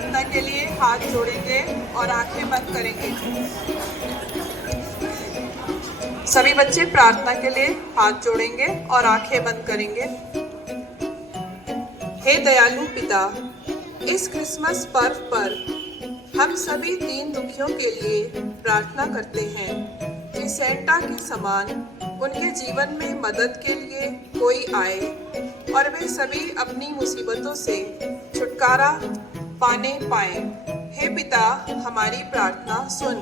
प्रार्थना के लिए हाथ जोड़ेंगे और आंखें बंद करेंगे। सभी बच्चे प्रार्थना के लिए हाथ जोड़ेंगे और आंखें बंद करेंगे। हे दयालु पिता, इस क्रिसमस पर्व पर हम सभी दीन दुखियों के लिए प्रार्थना करते हैं कि सेंटा के समान उनके जीवन में मदद के लिए कोई आए और वे सभी अपनी मुसीबतों से छुटकारा पाने पाएं। हे पिता, हमारी प्रार्थना सुन।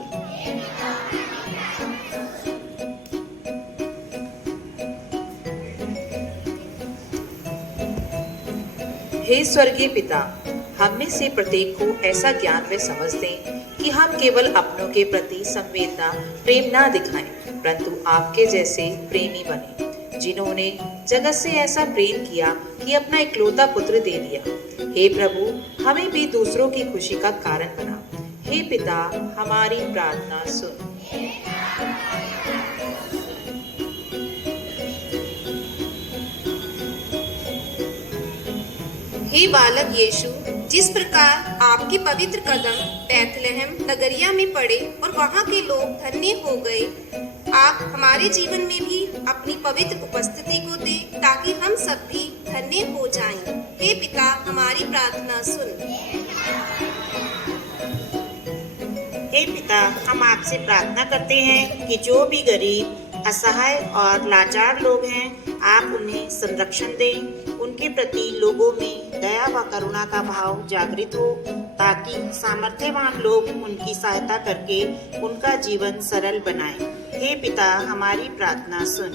हे स्वर्गीय पिता, हम में से प्रत्येक को ऐसा ज्ञान व समझ दें कि हम केवल अपनों के प्रति संवेदना प्रेम ना दिखाएं, परंतु आपके जैसे प्रेमी बने, जिन्होंने जगत से ऐसा प्रेम किया कि अपना इकलौता पुत्र दे दिया। हे प्रभु, हमें भी दूसरों की खुशी का कारण बना। हे पिता, हमारी प्रार्थना सुन। हे बालक यीशु, जिस प्रकार आपके पवित्र कदम बैतलहम नगरिया में पड़े और वहाँ के लोग धन्य हो गए, आप हमारे जीवन में भी अपनी पवित्र उपस्थिति को दें ताकि हम सब भी धन्य हो जाएं। हे पिता, हमारी प्रार्थना सुन। हे पिता, हम आपसे प्रार्थना करते हैं कि जो भी गरीब, असहाय और लाचार लोग हैं, आप उन्हें संरक्षण दें। उनके प्रति लोगों में दया व करुणा का भाव जागृत हो, ताकि सामर्थ्यवान लोग उनकी सहायता करके उनका जीवन सरल बनाएं। हे पिता, हमारी प्रार्थना सुन।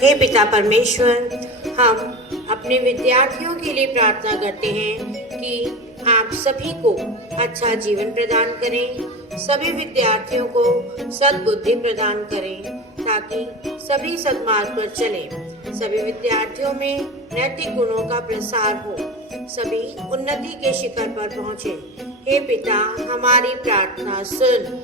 हे पिता परमेश्वर, हम अपने विद्यार्थियों के लिए प्रार्थना करते हैं कि आप सभी को अच्छा जीवन प्रदान करें, सभी विद्यार्थियों को सद्बुद्धि प्रदान करें ताकि सभी सद्मार्ग पर चलें, सभी विद्यार्थियों में नैतिक गुणों का प्रसार हो, सभी उन्नति के शिखर पर पहुंचे। हे पिता, हमारी प्रार्थना सुन।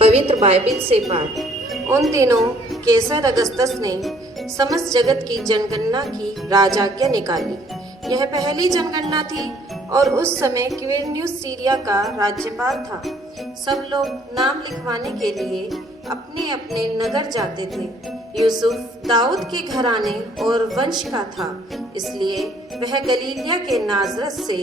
पवित्र बाइबिल से पाठ। उन दिनों कैसर अगस्तस ने समस्त जगत की जनगणना की राजाज्ञा निकाली। यह पहली जनगणना थी और उस समय क्विरिनियुस सीरिया का राज्यपाल था। सब लोग नाम लिखवाने के लिए अपने अपने नगर जाते थे। यूसुफ दाऊद के घराने और वंश का था, इसलिए वह गलीलिया के नाजरत से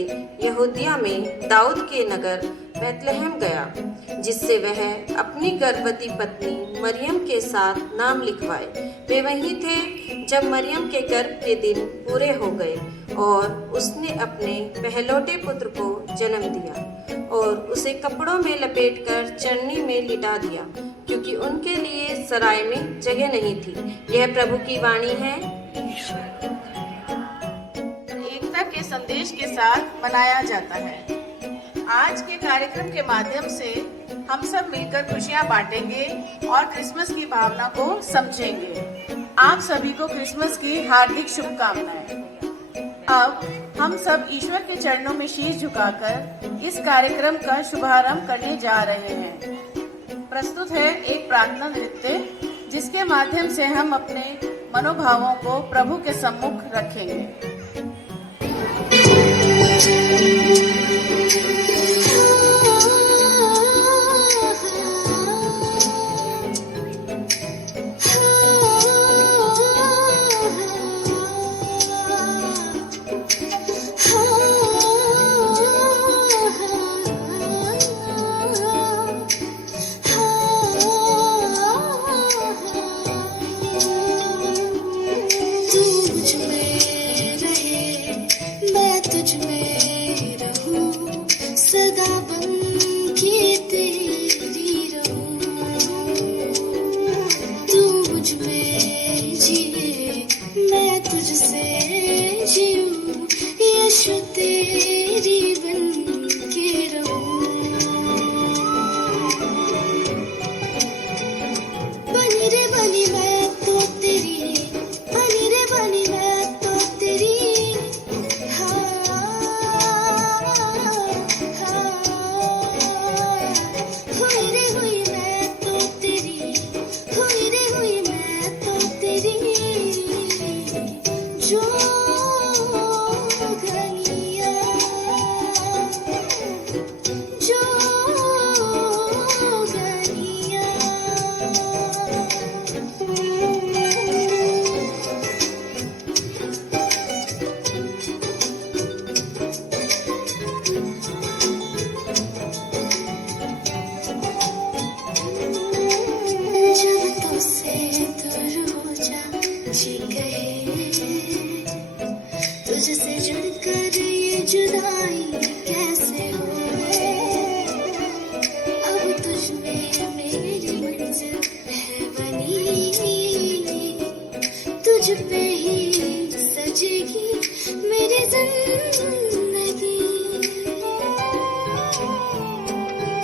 यहूदिया में दाऊद के नगर बैतलहम गया, जिससे वह अपनी गर्भवती पत्नी मरियम के साथ नाम लिखवाए। वे वहीं थे जब मरियम के गर्भ के दिन पूरे हो गए और उसने अपने पहलौठे पुत्र को जन्म दिया और उसे कपड़ों में लपेटकर चरनी में लिटा दिया, क्योंकि उनके लिए सराय में जगह नहीं थी। यह प्रभु की वाणी है। एकता के संदेश के साथ मनाया जाता है। आज के कार्यक्रम के माध्यम से हम सब मिलकर खुशियां बांटेंगे और क्रिसमस की भावना को समझेंगे। आप सभी को क्रिसमस की हार्दिक शुभकामनाएं। अब हम सब ईश्वर के चरणों में शीश झुकाकर इस कार्यक्रम का शुभारंभ करने जा रहे हैं। प्रस्तुत है एक प्रार्थना नृत्य, जिसके माध्यम से हम अपने मनोभावों को प्रभु के सम्मुख रखेंगे। तुझ में रहूं सदा बन के तेरी। जो गलियां जो जब तुझसे दूर हो जा जी कहे तुझसे जुड़कर ये जुदाई कैसे हो अब तुझ में मेरी मंजिल है बनी तुझ पे ही सजेगी मेरी जिंदगी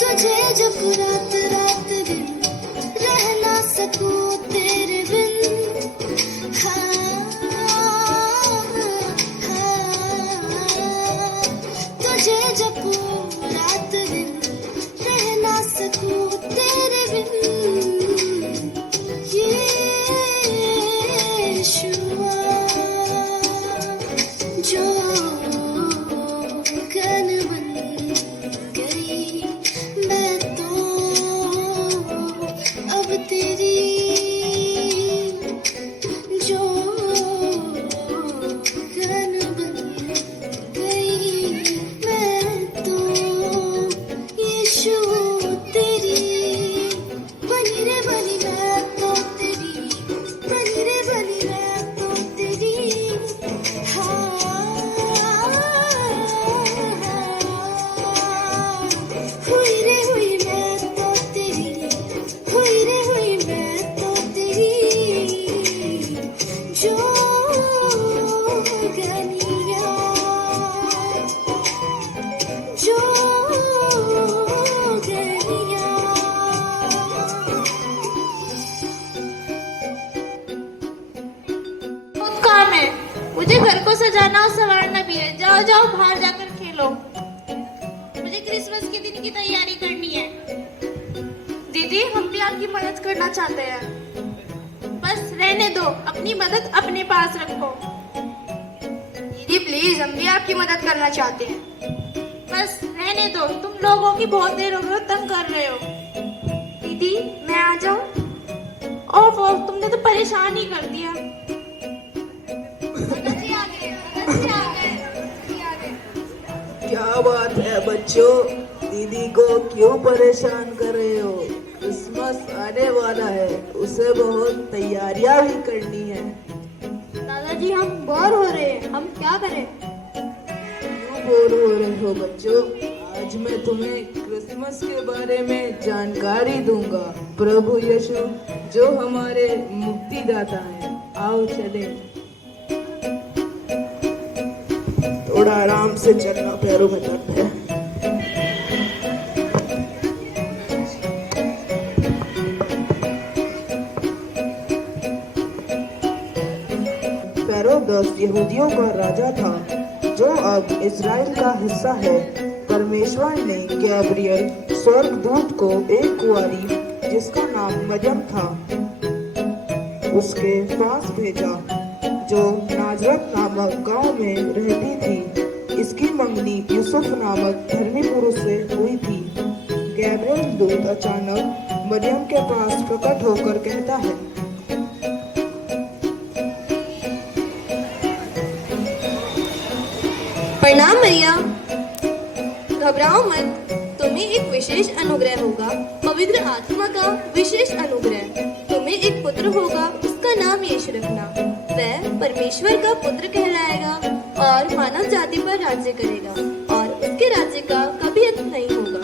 तुझे जब रात रात दिन रह ना सकूं तेरे बिन तुझे जब रात दिन रह ना सकूं तेरे बिन यीशुआ जो गन बन गई मैं तो अब तेरी जो गन बन गई मैं तो यीशु तेरी बनी रे बनी मैं तो तेरी बनी रे बनी मैं तो तेरी हुई रे हुई मैं तो तेरी हुई रे हुई मैं तो तेरी जो गलियां जो गलियां बहुत काम है, मुझे घर को सजाना और संवारना भी है। जाओ जाओ बाहर जाकर खेलो, मुझे क्रिसमस के दिन की तैयारी करनी है। दीदी हम भी आपकी मदद करना चाहते हैं। बस रहने दो, अपनी मदद अपने पास रखो। दीदी प्लीज हम भी आपकी मदद करना चाहते हैं। बस रहने दो, तुम लोगों की बहुत देर हो गई, तंग कर रहे हो। दीदी मैं आ जाऊं? ओफो तुमने तो परेशान ही कर दिया। क्या बात है बच्चों, दीदी को क्यों परेशान कर रहे हो? क्रिसमस आने वाला है, उसे बहुत तैयारियां भी करनी है। दादाजी हम बोर हो रहे हैं, हम क्या करें? क्यों बोर हो रहे हो बच्चों? आज मैं तुम्हें क्रिसमस के बारे में जानकारी दूंगा। प्रभु यीशु जो हमारे मुक्तिदाता हैं। आओ चले। थोड़ा आराम से चलना, पैरों में दर्द है। हेरोदस यहूदियों का राजा था, जो अब इज़राइल का हिस्सा है। परमेश्वर ने गैब्रियल स्वर्गदूत को एक कुंवारी जिसका नाम मरियम था उसके पास भेजा, जो नाजरत नामक गांव में रहती थी। इसकी मंगनी यूसुफ नामक धर्मी पुरुष से हुई थी। गैब्रियल दूत अचानक मरियम के पास प्रकट होकर कहता है, प्रणाम मैया, घबराओ मत, तुम्हें एक विशेष अनुग्रह होगा, पवित्र आत्मा का विशेष अनुग्रह। तुम्हें एक पुत्र होगा, उसका नाम यीशु रखना। वह परमेश्वर का पुत्र कहलाएगा और मानव जाति पर राज्य करेगा, और उसके राज्य का कभी अंत नहीं होगा।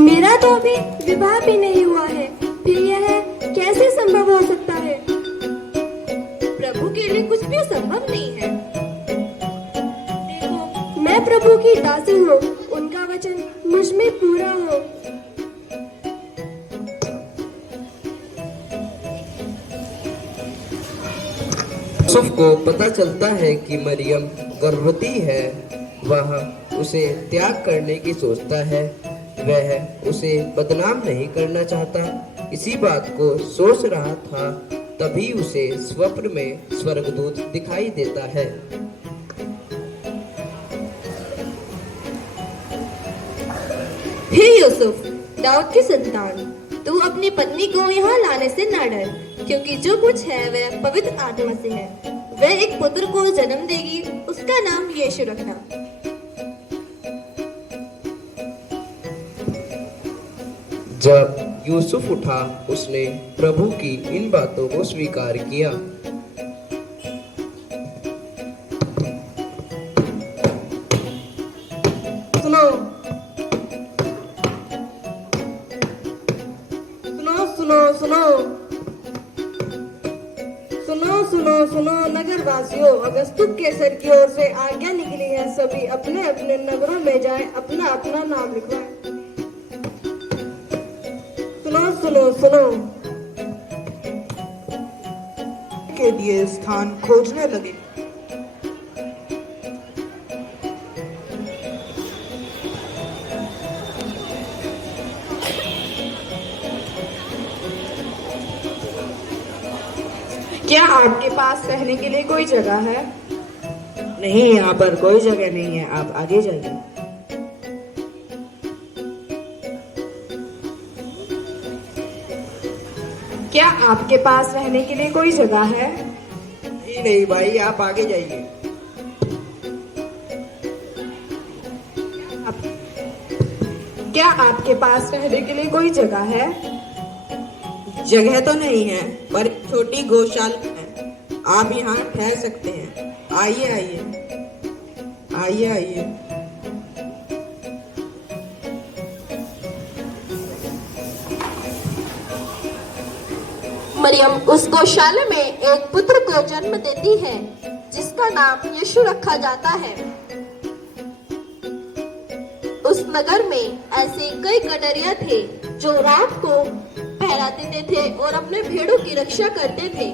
मेरा तो अभी विवाह भी नहीं हुआ है, फिर यह कैसे संभव हो सकता है? प्रभु के लिए कुछ भी संभव नहीं है। देखो, मैं प्रभु की दासी हूँ, उनका वचन मुझ में पूरा हो। यूसुफ को पता चलता है कि मरियम गर्भवती है। वह उसे त्याग करने की सोचता है। वह उसे बदनाम नहीं करना चाहता। इसी बात को सोच रहा था, तभी उसे स्वप्न में स्वर्गदूत दिखाई देता है। हे यूसुफ, दाऊद की संतान, तू अपनी पत्नी को यहाँ लाने से न डर, क्योंकि जो कुछ है वह पवित्र आत्मा से है। वह एक पुत्र को जन्म देगी, उसका नाम यीशु रखना। जब यूसुफ उठा, उसने प्रभु की इन बातों को स्वीकार किया। सुनो सुनो सुनो सुनो सुनो सुनो सुनो नगरवासियों, अगस्तुस कैसर की ओर से आज्ञा निकली है, सभी अपने अपने नगरों में जाएं, अपना अपना नाम लिखवाएं। सुनो सुनो सुनो के लिए स्थान खोजने लगे। क्या आपके पास रहने के लिए कोई जगह है? नहीं, यहाँ पर कोई जगह नहीं है, आप आगे जाइए। क्या आपके पास रहने के लिए कोई जगह है? नहीं नहीं भाई, आप आगे जाइए। क्या आपके पास रहने के लिए कोई जगह है? जगह तो नहीं है, पर एक छोटी गौशाला है, आप यहाँ ठहर सकते हैं। आइए आइए आइए आइए। मरियम उस गौशाला में एक पुत्र को जन्म देती है, जिसका नाम यीशु रखा जाता है। उस नगर में ऐसे कई गडरिया थे जो रात को पहरा देते थे और अपने भेड़ों की रक्षा करते थे।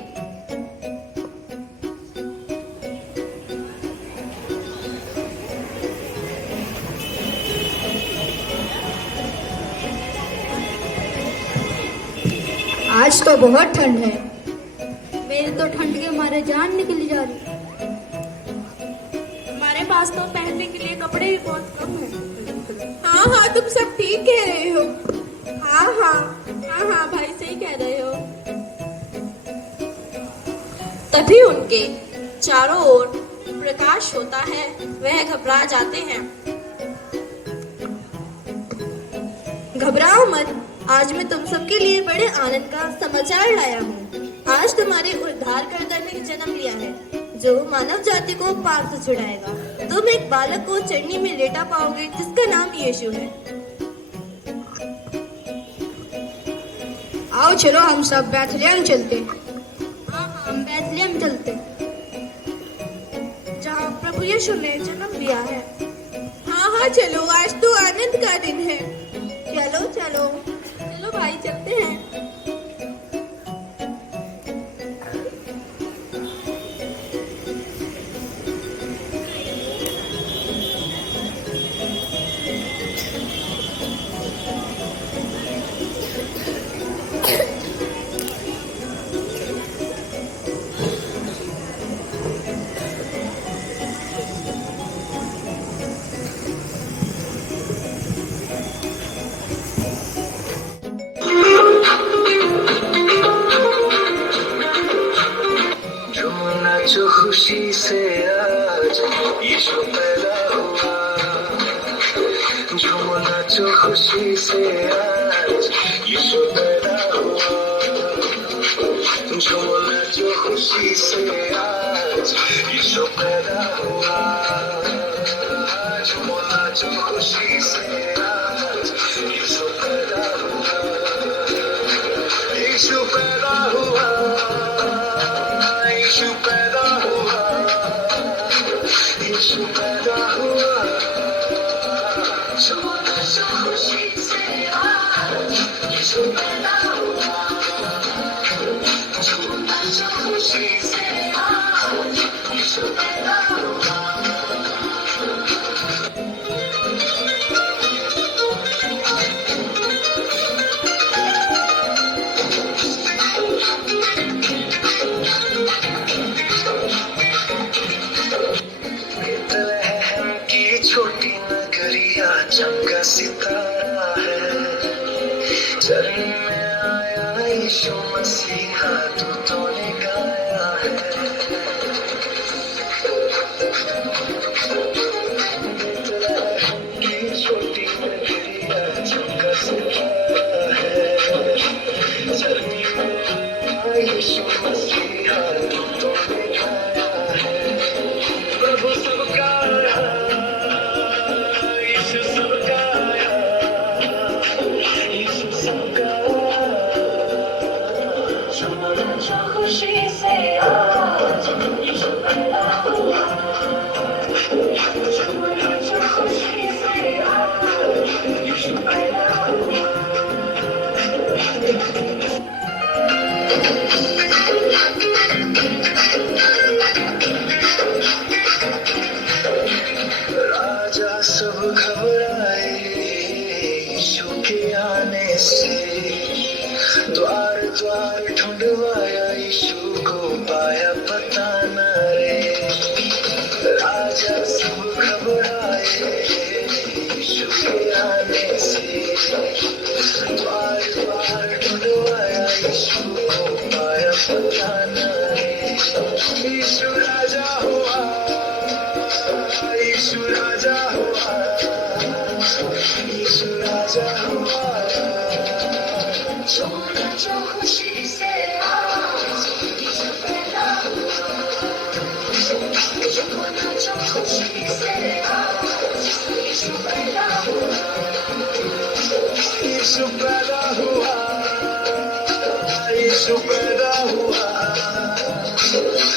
आज तो बहुत ठंड है, मेरी तो ठंड के मारे जान निकली जा रही है। हमारे पास तो पहनने के लिए कपड़े भी बहुत कम है। हाँ हाँ, तुम सब ठीक कह रहे हो। हाँ हाँ भाई, सही कह रहे हो। तभी उनके चारों ओर प्रकाश होता है, वह घबरा जाते हैं। घबराओ मत, आज मैं तुम सबके लिए बड़े आनंद का समाचार लाया हूँ। आज तुम्हारे उद्धारकर्ता ने जन्म लिया है, जो मानव जाति को पाप से छुड़ाएगा। तुम एक बालक को चरनी में लेटा पाओगे, जिसका नाम यीशु है। आओ चलो हम सब बैथलेहम चलते। हाँ हम बैथलेहम चलते, जहाँ प्रभु यीशु ने जन्म लिया है। हाँ चलो, आज तो आनंद का दिन है। चलो चलो चलो भाई, चलते हैं। जो खुशी से आज यीशु पैदा हुआ, झूमो नाचो खुशी से आज यीशु पैदा हुआ, झूमो नाचो खुशी से आज यीशु पैदा हुआ, झूमो नाचो खुशी से आज यीशु पैदा हुआ, यीशु पैदा हुआ, यीशु पैदा हुआ, यीशु पैदा हुआ, झूमो नाचो खुशी से आज यीशु पैदा हुआ, झूमो नाचो खुशी से आज यीशु पैदा हुआ। मसीहा दूतों ने गाया है। की छोटी नगरिया चमका सितारा है। धरती में यीशु मसीहा दूतों ने गाया है। प्रभु सबका यीशु सबका यीशु सबका खुशी से आज यीशु पैदा हुआ। खुशी से आज यीशु पैदा हुआ। राजा सब घबराए यीशु के आने से। द्वार द्वार ढूंढवाया यीशु को पाया पता न रे। राजा सब घबराए यीशु के आने से। द्वार द्वार ढूंढवाया यीशु को पाया पता न रे। यीशु राजा हुआ, यीशु राजा हुआ, यीशु राजा हुआ। जो खुशी से आज यीशु पैदा हुआ। जो खुशी से आज यीशु पैदा हुआ। यीशु पैदा हुआ, यीशु पैदा हुआ,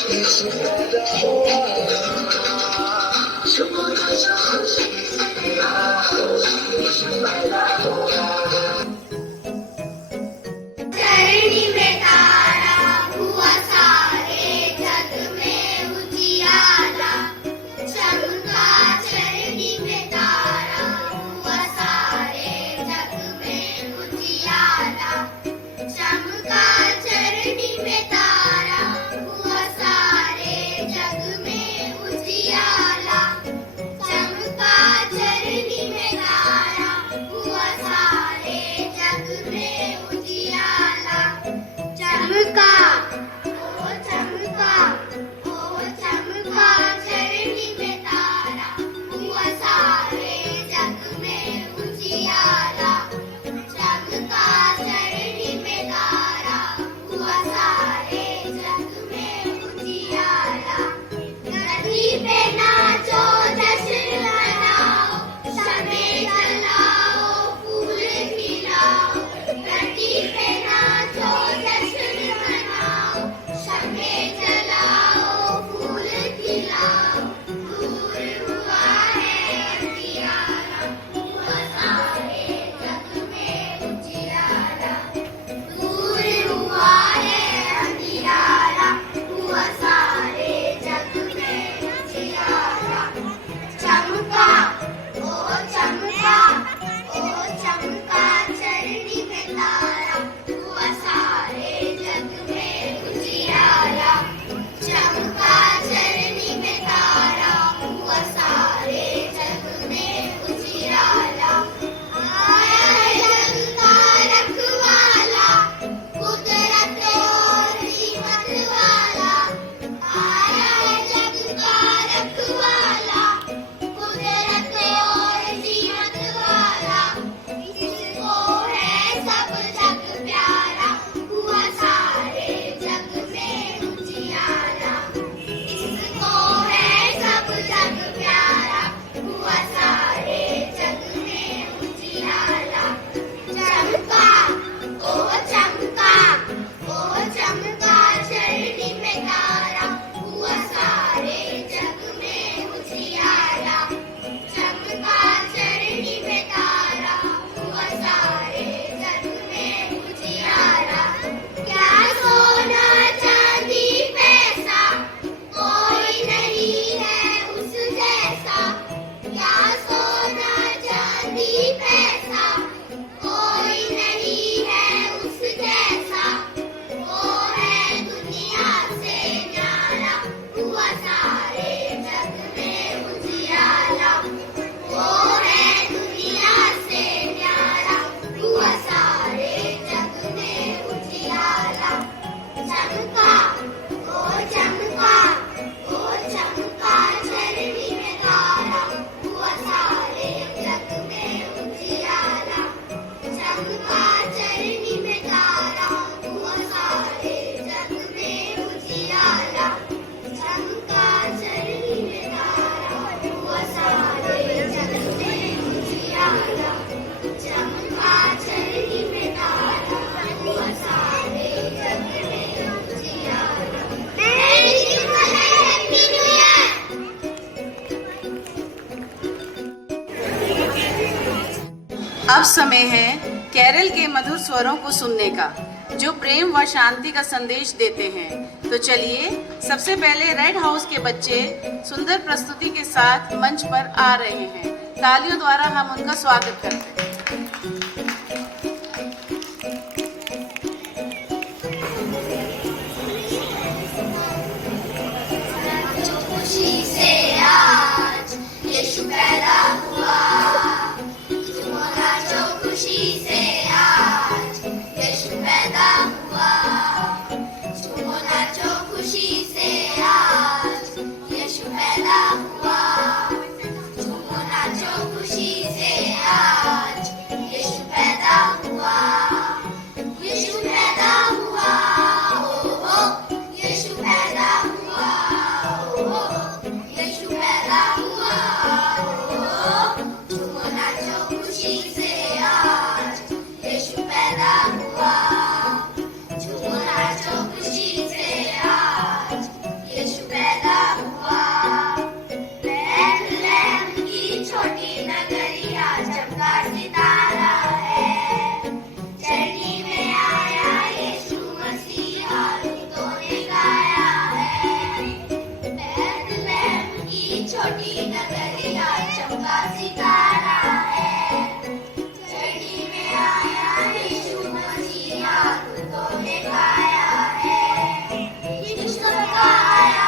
यीशु पैदा हुआ। जो खुशी से आज यीशु पैदा हुआ। धरणी में तारा हुआ सारे जग में उजियारा। चमका धरणी में तारा हुआ सारे जग में उजियारा। चमका धरणी में तारा हुआ सारे जग में उजियारा। चमका धरणी में तारा हुआ सारे अब समय है केरल के मधुर स्वरों को सुनने का, जो प्रेम व शांति का संदेश देते हैं। तो चलिए सबसे पहले रेड हाउस के बच्चे सुंदर प्रस्तुति के साथ मंच पर आ रहे हैं। तालियों द्वारा हम उनका स्वागत करते हैं। खुशी से आज यीशु पैदा हुआ, तुम नाचो खुशी से आज यीशु पैदा हुआ, तुम नाचो खुशी से आज यीशु पैदा हुआ, तुम नाचो खुशी से आज यीशु पैदा हुआ, यीशु पैदा हुआ, ओ हो यीशु पैदा हुआ, यीशु पैदा हुआ, तुम नाचो खुशी से आज यीशु पैदा हुआ, तुम नाचो खुशी से आज यीशु पैदा हुआ। बैतलहम की छोटी नगरिया चमका सितारा है, चरनी में आया यीशु मसीहा दूतों ने गाया है। बैतलहम की छोटी नगरिया चमका सितारा है, चरनी में आया यीशु मसीहा दूतों ने गाया है। यीशु सबका आया,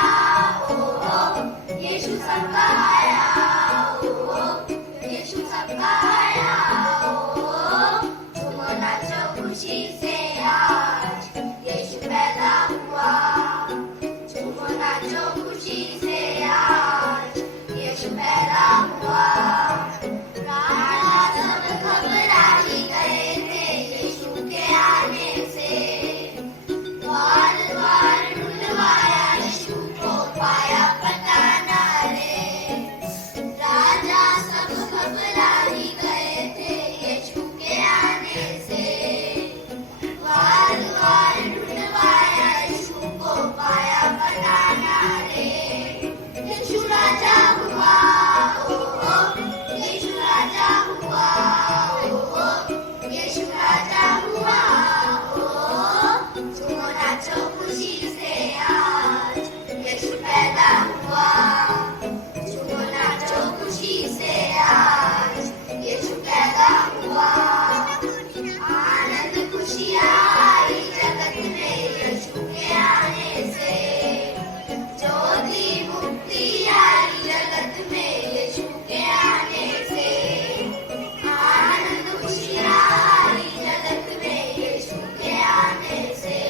ओ हो यीशु सबका आया, ओ हो यीशु सबका आया, ओ हो तुम नाचो खुशी से आज यीशु पैदा हुआ, तुम नाचो खुशी से आज यीशु पैदा हुआ। राजा सब घबरा ही गए थे यीशु के आने से, द्वार द्वार ढूंढवाया यीशु को पाया पता ना रे। राजा सब घबरा ही गए थे यीशु के आने से, द्वार द्वार ढूंढवाया यीशु को पाया पता ना रे। यीशु राजा हुआ, ओ हो यीशु राजा हुआ, ओ हो यीशु राजा हुआ, ओ हो तुम नाचो खुशी से आज यीशु पैदा हुआ, तुम नाचो खुशी से आज यीशु पैदा हुआ। आनंद खुशियाँ आई जगत में यीशु के आने से, ज्योति मुक्ति आई जगत में यीशु के आने से। आनंद खुशियाँ आई जगत में यीशु के आने से।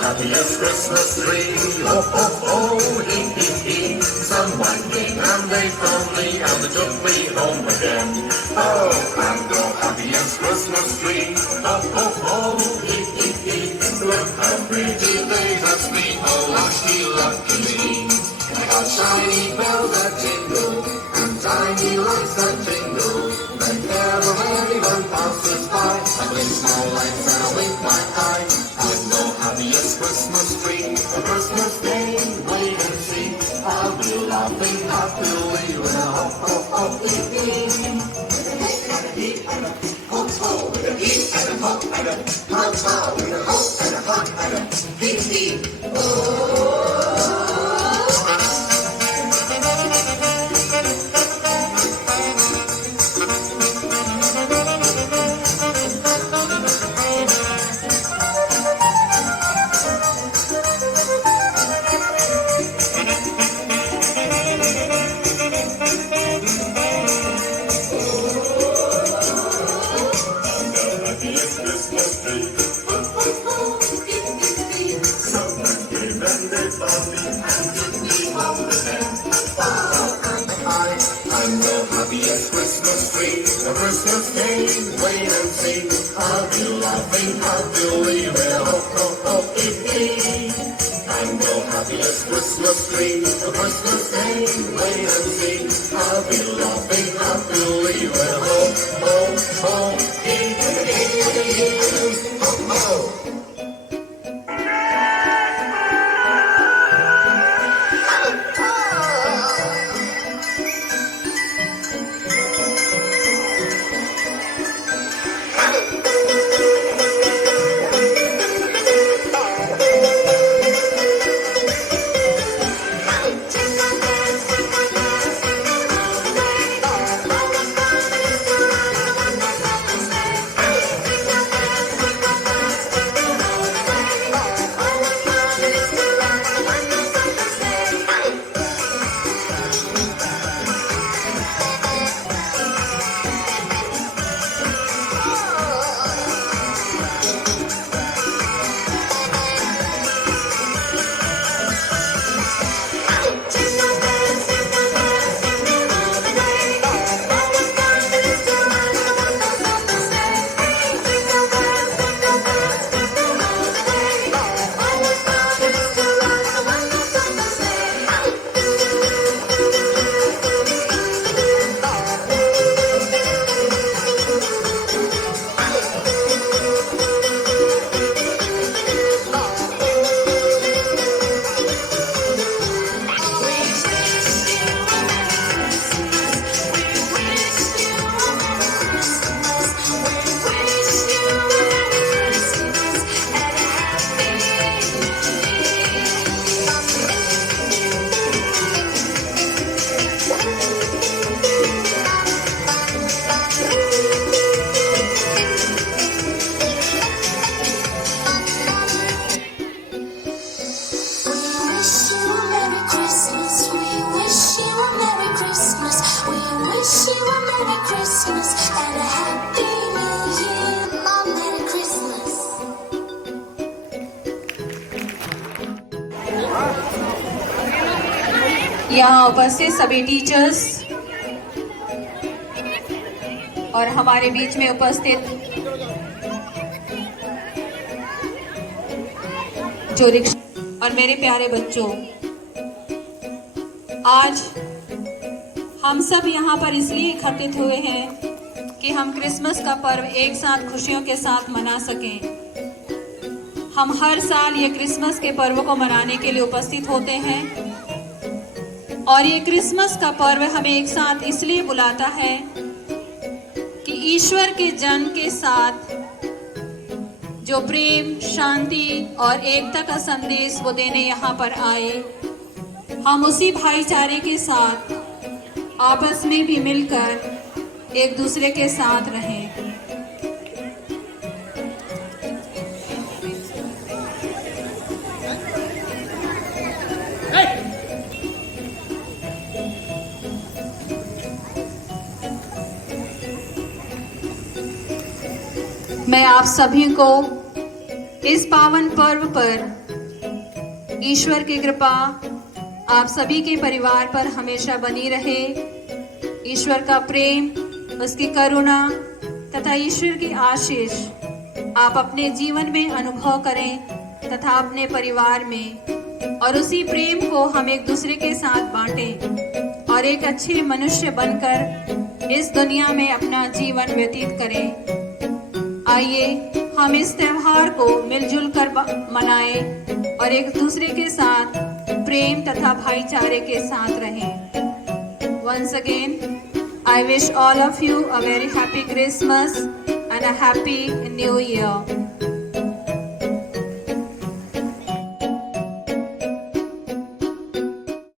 Happiest Christmas tree, oh ho ho, hee hee hee. Someone came and they found me and they took me home again. Oh, I'm the happiest Christmas tree, oh ho ho, hee hee hee. Look how pretty they dress me, oh lucky, lucky me. I got shiny bells that jingle and tiny lights that jingle. Whenever anyone passes by, I blink small lights and I wink my eye. I'm the happiest Christmas tree, a Christmas day, wait and see. I'll be laughing happily when I hop, hop, hop, hee hee. With a hip and a heat and a hop, hop, with a heat and a hop and a hop, hop, with a hop and a hop and a hee hee. I'm the happiest Christmas tree, a Christmas day, wait and see. I'll be laughing happily when hop, hop, hop, hee hee. I'm the happiest Christmas tree, a Christmas day, wait and see. I'll be laughing happily when hop, hop, hop, hee hee, hop, hop. यहाँ उपस्थित सभी teachers और हमारे बीच में उपस्थित जो rickshaw और मेरे प्यारे बच्चों, आज हम सब यहाँ पर इसलिए एकत्रित हुए हैं कि हम क्रिसमस का पर्व एक साथ खुशियों के साथ मना सकें। हम हर साल ये क्रिसमस के पर्व को मनाने के लिए उपस्थित होते हैं और ये क्रिसमस का पर्व हमें एक साथ इसलिए बुलाता है कि ईश्वर के जन्म के साथ जो प्रेम, शांति और एकता का संदेश वो देने यहाँ पर आए, हम उसी भाईचारे के साथ आपस में भी मिलकर एक दूसरे के साथ रहें। मैं आप सभी को इस पावन पर्व पर ईश्वर की कृपा आप सभी के परिवार पर हमेशा बनी रहे। ईश्वर का प्रेम, उसकी करुणा तथा ईश्वर की आशीष आप अपने जीवन में अनुभव करें तथा अपने परिवार में, और उसी प्रेम को हम एक दूसरे के साथ बांटें और एक अच्छे मनुष्य बनकर इस दुनिया में अपना जीवन व्यतीत करें। आइए हम इस त्योहार को मिलजुल कर मनाएं और एक दूसरे के साथ प्रेम तथा भाईचारे के साथ रहें। Once again, I wish all of you a very happy Christmas and a happy New Year.